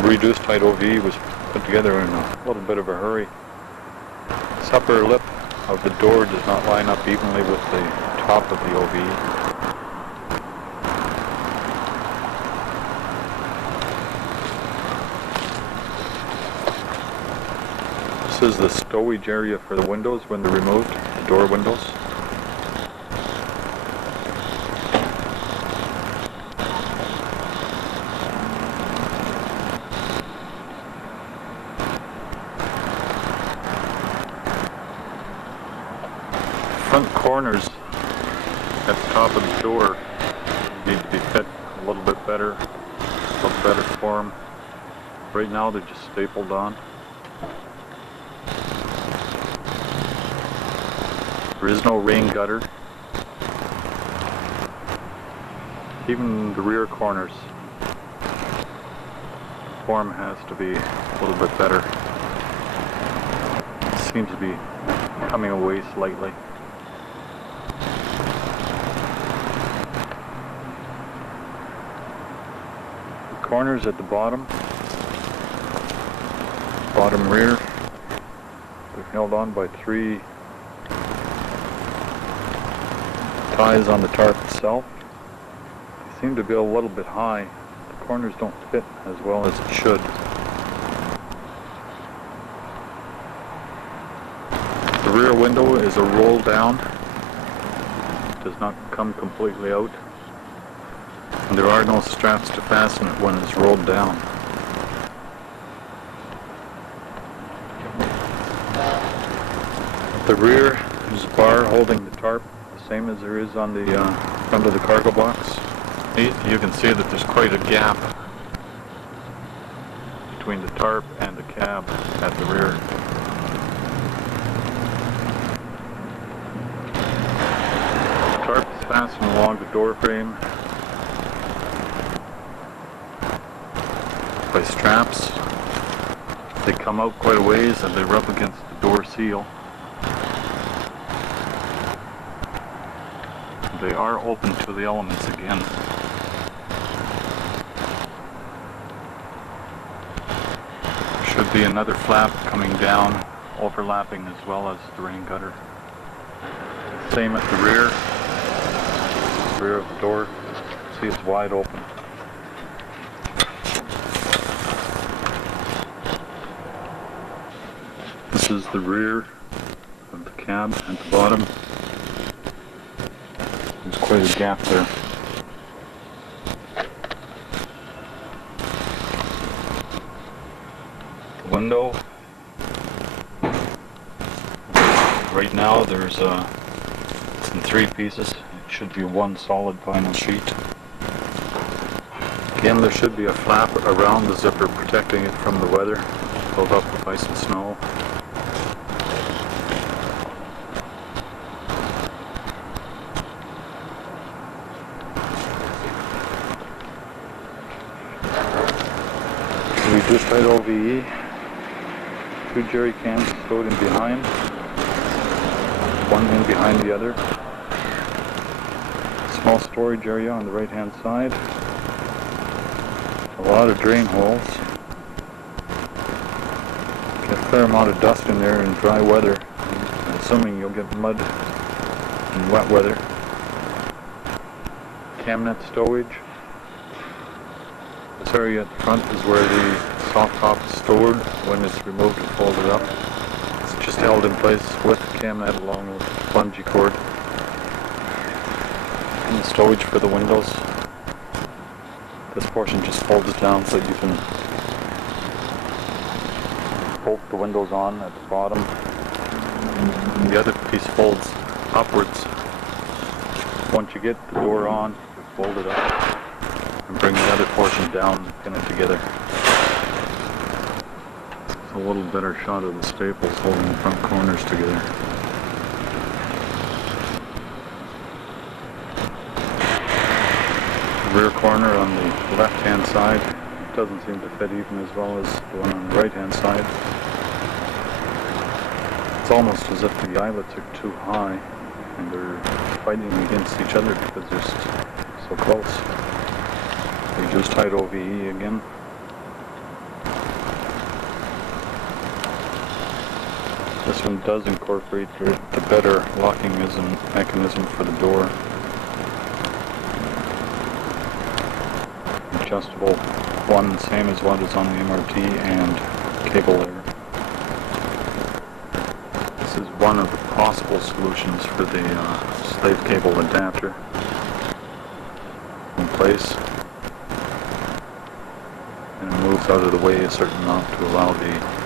The reduced height OVE was put together in a little bit of a hurry. This upper lip of the door does not line up evenly with the top of the OVE. This is the stowage area for the windows when they're removed, the door windows. Front corners at the top of the door need to be fit a little bit better, a little better form. Right now they're just stapled on. There is no rain gutter. Even the rear corners, the form has to be a little bit better. It seems to be coming away slightly. The corners at the bottom rear, they're held on by 3 ties on the tarp itself. They seem to be a little bit high. The corners don't fit as well as it should. The rear window is a roll down. It does not come completely out. And there are no straps to fasten it when it's rolled down. At the rear is a bar holding the tarp, same as there is on the front of the cargo box. You can see that there's quite a gap between the tarp and the cab at the rear. The tarp is fastened along the door frame by straps. They come out quite a ways and they rub against the door seal. They are open to the elements again. There should be another flap coming down, overlapping as well as the rain gutter. Same at the rear of the door. See, it's wide open. This is the rear of the cab at the bottom. There's quite a gap there. The window. Right now there's it's in 3 pieces. It should be 1 solid vinyl sheet. Again, there should be a flap around the zipper protecting it from the weather, filled up with ice and snow. Reduced height OVE, 2 jerry cans stowed in behind, one in behind the other. Small storage area on the right hand side. A lot of drain holes. Get a fair amount of dust in there in dry weather. I'm assuming you'll get mud in wet weather. Camnet stowage. This area at the front is where the soft top is stored when it's removed and folded up. It's just held in place with the camnet along with the bungee cord. And the stowage for the windows. This portion just folds down so you can bolt the windows on at the bottom. And the other piece folds upwards. Once you get the door on, you fold it up and bring the other portion down and pin it together. It's a little better shot of the staples holding the front corners together. The rear corner on the left hand side doesn't seem to fit even as well as the one on the right hand side. It's almost as if the eyelets are too high and they're fighting against each other because they're so close. Reduced height OVE again. This one does incorporate the better locking mechanism for the door. Adjustable one, same as what is on the MRT, and cable layer. This is one of the possible solutions for the slave cable adapter in place, and it moves out of the way a certain amount to allow the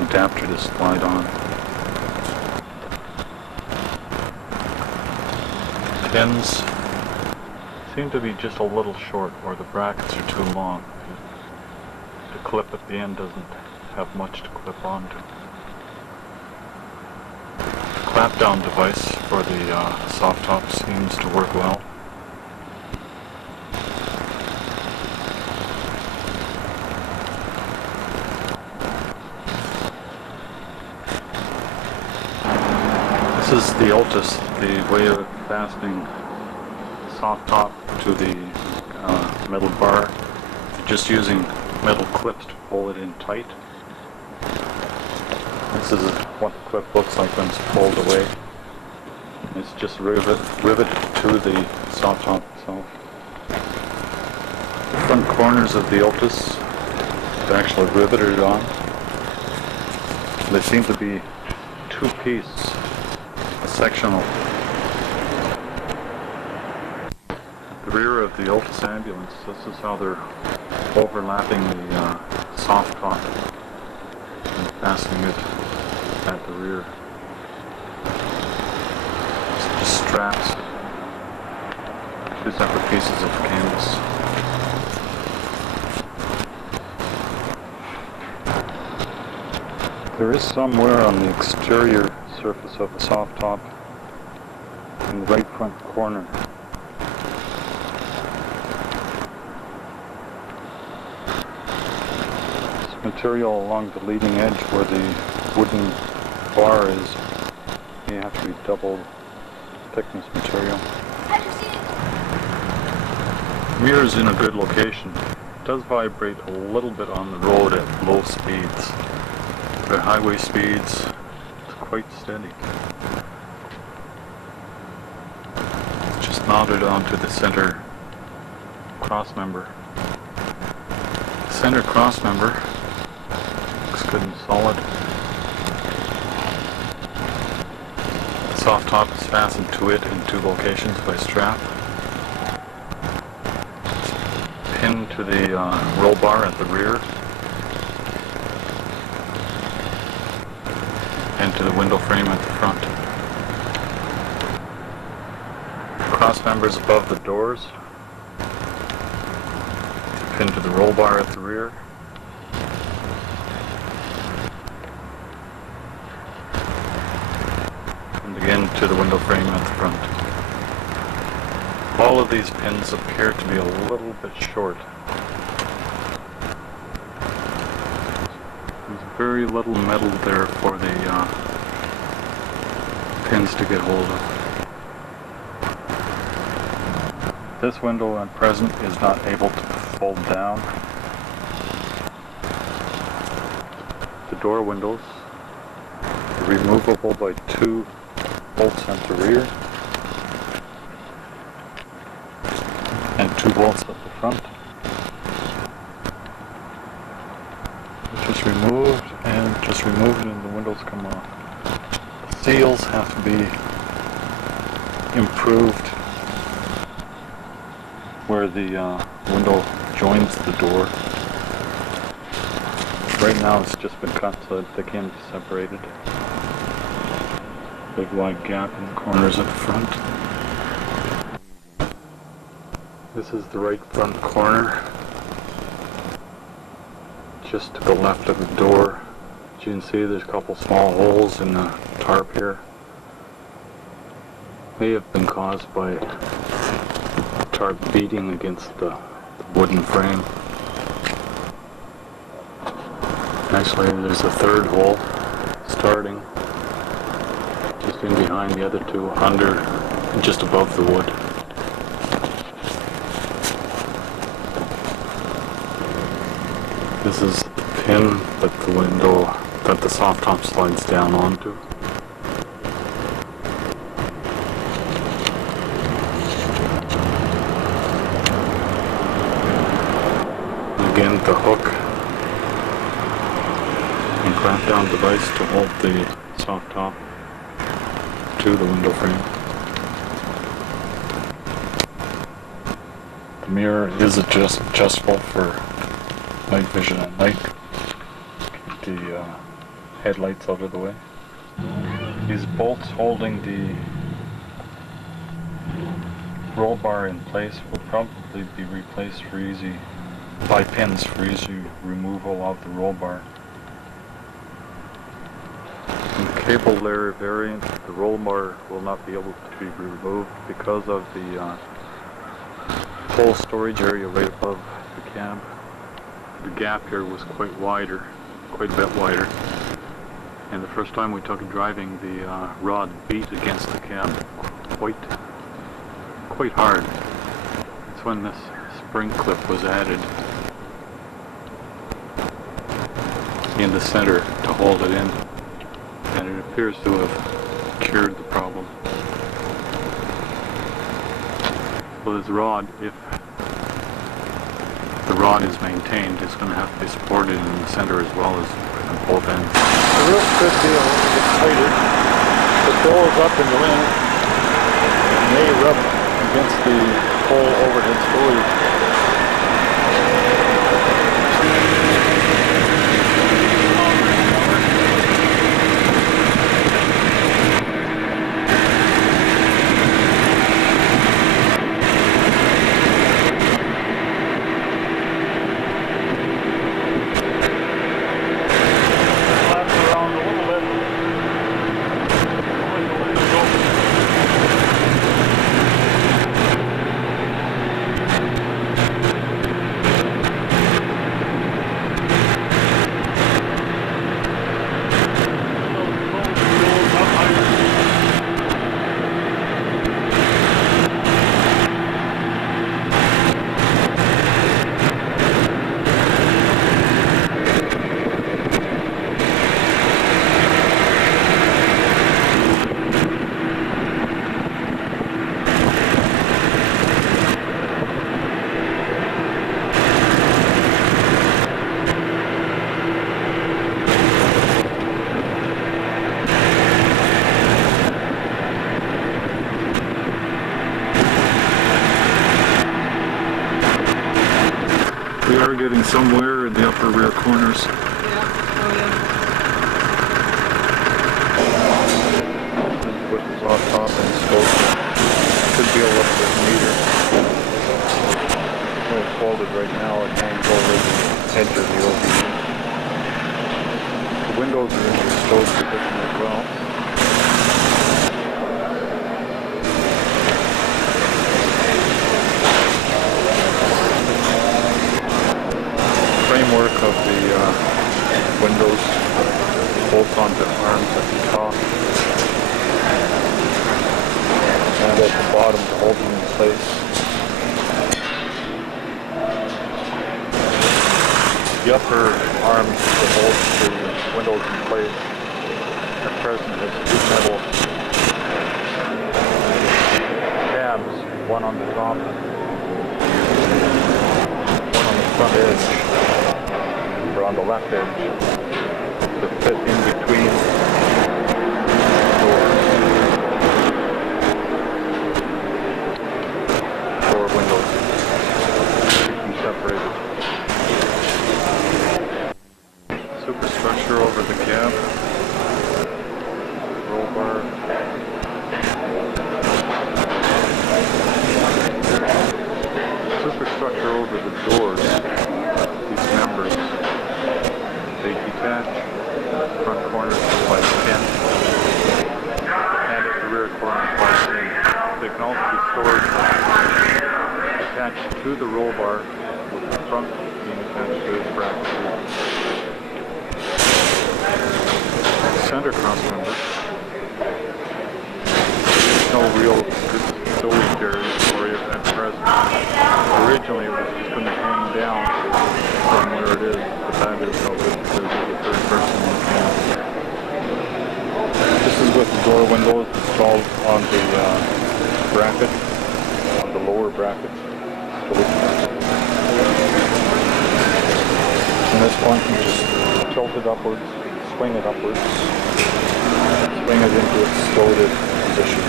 adapter to slide on. Pins seem to be just a little short, or the brackets are too long. The clip at the end doesn't have much to clip onto. The clap down device for the soft top seems to work well. This is the Altus, the way of fastening soft top to the metal bar. You're just using metal clips to pull it in tight. This is what the clip looks like when it's pulled away. It's just riveted to the soft top itself. The front corners of the Altus are actually riveted on. They seem to be two-piece. Sectional. The rear of the Altus ambulance, this is how they're overlapping the soft top and fastening it at the rear. It's just straps, two separate pieces of canvas. There is somewhere on the exterior surface of the soft top in the right front corner. This material along the leading edge where the wooden bar is may have to be double thickness material. The mirror is in a good location. It does vibrate a little bit on the road at low speeds. At highway speeds, quite steady. It's just mounted onto the center cross member. The center cross member looks good and solid. The soft top is fastened to it in two locations by strap. It's pinned to the roll bar at the rear and to the window frame at the front. Cross members above the doors, pinned to the roll bar at the rear. And again to the window frame at the front. All of these pins appear to be a little bit short. Very little metal there for the pins to get hold of. This window at present is not able to fold down. The door windows are removable by two bolts at the rear and two bolts at the front. Just removed and the windows come off. The seals have to be improved where the window joins the door. Right now it's just been cut so that they can't be separated. Big wide gap in the corners at the front. This is the right front corner, just to the left of the door. As you can see, there's a couple small holes in the tarp here. May have been caused by tarp beating against the wooden frame. Actually, there's a third hole starting just in behind the other two, under and just above the wood. This is the pin that the that the soft top slides down onto. Again, the hook and clamp down device to hold the soft top to the window frame. The mirror is adjustable for night vision at night. Keep the headlights out of the way. These bolts holding the roll bar in place will probably be replaced for easy by pins for easy removal of the roll bar. In the cable layer variant, the roll bar will not be able to be removed because of the full storage area right above the cab. The gap here was quite a bit wider. And the first time we took it driving, the rod beat against the cab quite hard. That's when this spring clip was added in the center to hold it in, and it appears to have cured the problem. So this rod, if the rod is maintained, is going to have to be supported in the center as well as at both ends. The roof could be a little bit tighter. The billows up in the wind may rub against the whole overhead storage. We are getting somewhere in the upper rear corners. Put this on top and scope. Should be a little bit neater. When it's folded right now, it hangs over the edge of the OBD. The windows are in the stowed position as well. Framework of the windows bolts onto arms at the top and at the bottom to hold them in place. The upper arms that hold the windows in place at present has two metal tabs, one on the top, one on the front edge, or on the left edge, to fit in between door windows, keep them separated. Superstructure over the cab, roll bar, superstructure over the doors. These members, they detach front corners by pin and at the rear corners by pin. They can also be stored attached to the roll bar, with the front being attached to the bracket. Center cross member. There's no real good stowage area for you at present. Originally it was just going to hang down from where it is, but that is no good because there's a third person in the cab. door windows installed on the bracket, on the lower brackets. From this point you just tilt it upwards, swing it upwards, swing it into its stoted position.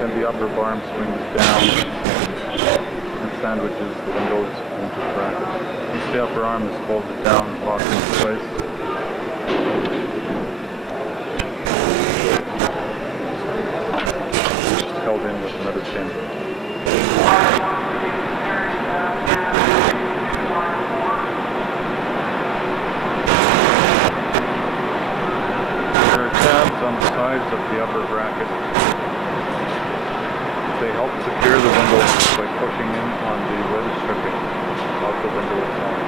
Then the upper barm swings down and sandwiches the windows into the bracket. Once the upper arm is folded down and locked into place, just held in with another pin. There are tabs on the sides of the upper bracket. They help secure the window by pushing in on the weather stripping of the window itself.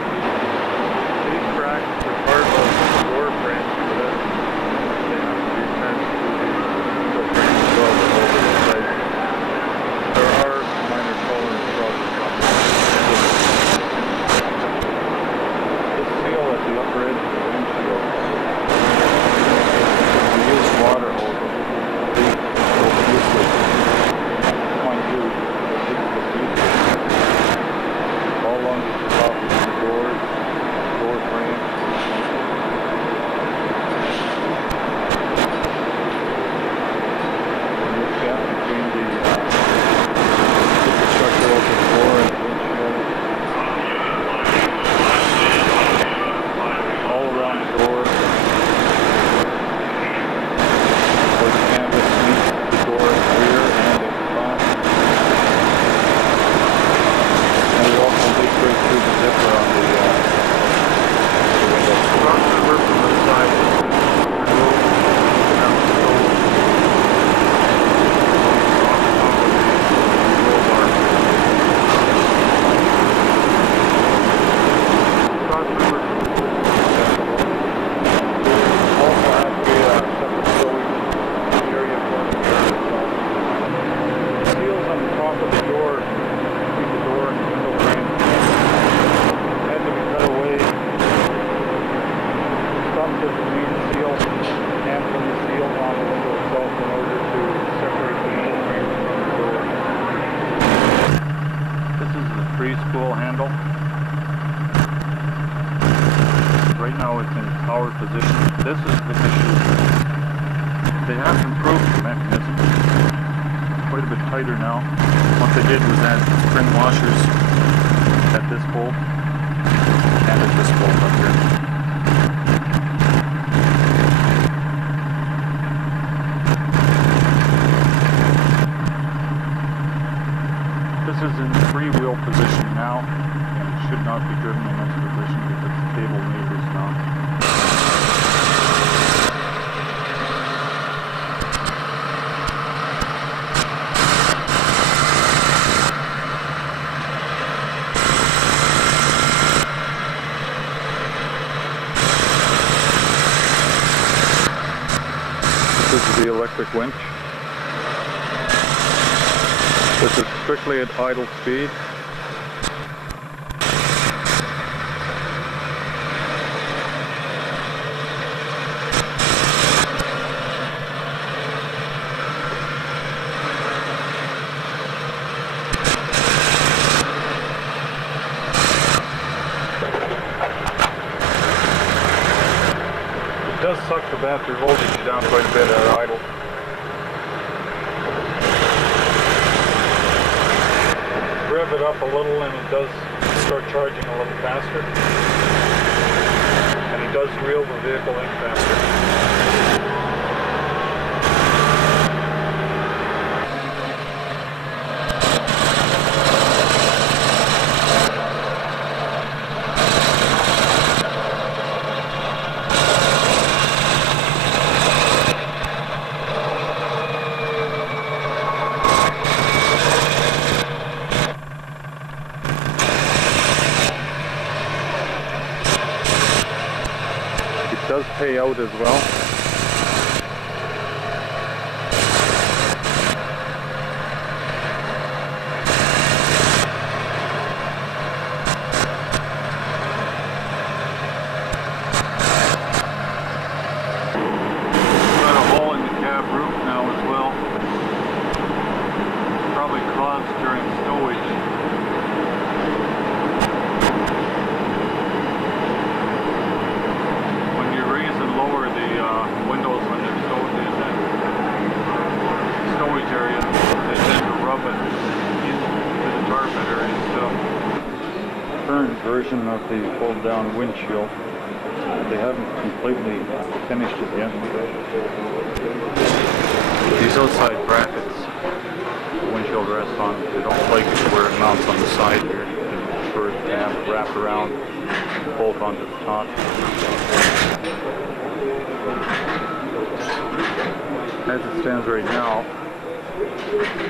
These cracks are part of the door frame, so that they have to be attached to the window frame as well to hold it in place. There are minor tolerance problems on this seal at the upper edge of the windshield. We use water hose. All along the top of the door frame. And this gap between the superstructure of the door and the windshield. All around the door. Where the canvas meets the door at the rear and at the front. And we also dig right through the zipper on the window. Run the zipper from the side. Preschool handle. Right now it's in power position. This is the issue. They have improved the mechanism. It's quite a bit tighter now. What they did was add spring washers at this bolt and at this bolt up here. This is in the free-wheel position now, and it should not be driven in this position because the cable neighbors now. This is the electric winch. This is strictly at idle speed. It does suck the battery voltage down quite a bit at idle. Rev it up a little and it does start charging a little faster, and it does reel the vehicle in faster. It does pay out as well. caused during stowage. When you raise and lower the windows when they're stowed in the stowage area, they tend to rub it into the tar bed area. So Current version of the fold-down windshield, they haven't completely finished it yet. these outside brackets, the windshield rests on, they don't like it where it mounts on the side here. They prefer it to have it wrap around, bolt onto the top. As it stands right now,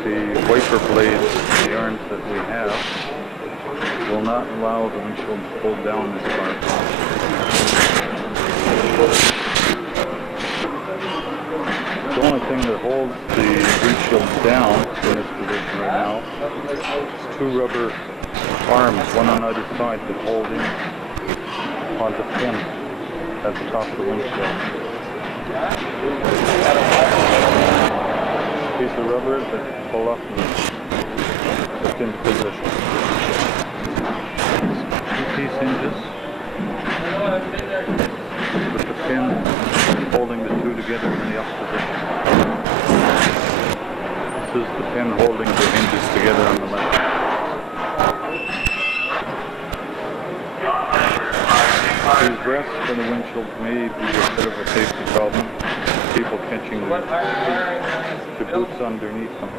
the wiper blades, the arms that we have, will not allow the windshield to fold down this far. The only thing that holds the windshield down in this position right now is two rubber arms, one on either side, that hold in on the pin at the top of the windshield. Piece of rubber that pull up and just into position. Two-piece hinges with the pin holding the two together in the up position. This is the pin holding the hinges together on the left. These rests for the windshield may be a bit of a safety problem. People catching the boots underneath them.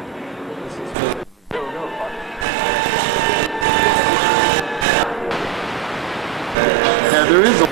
There is a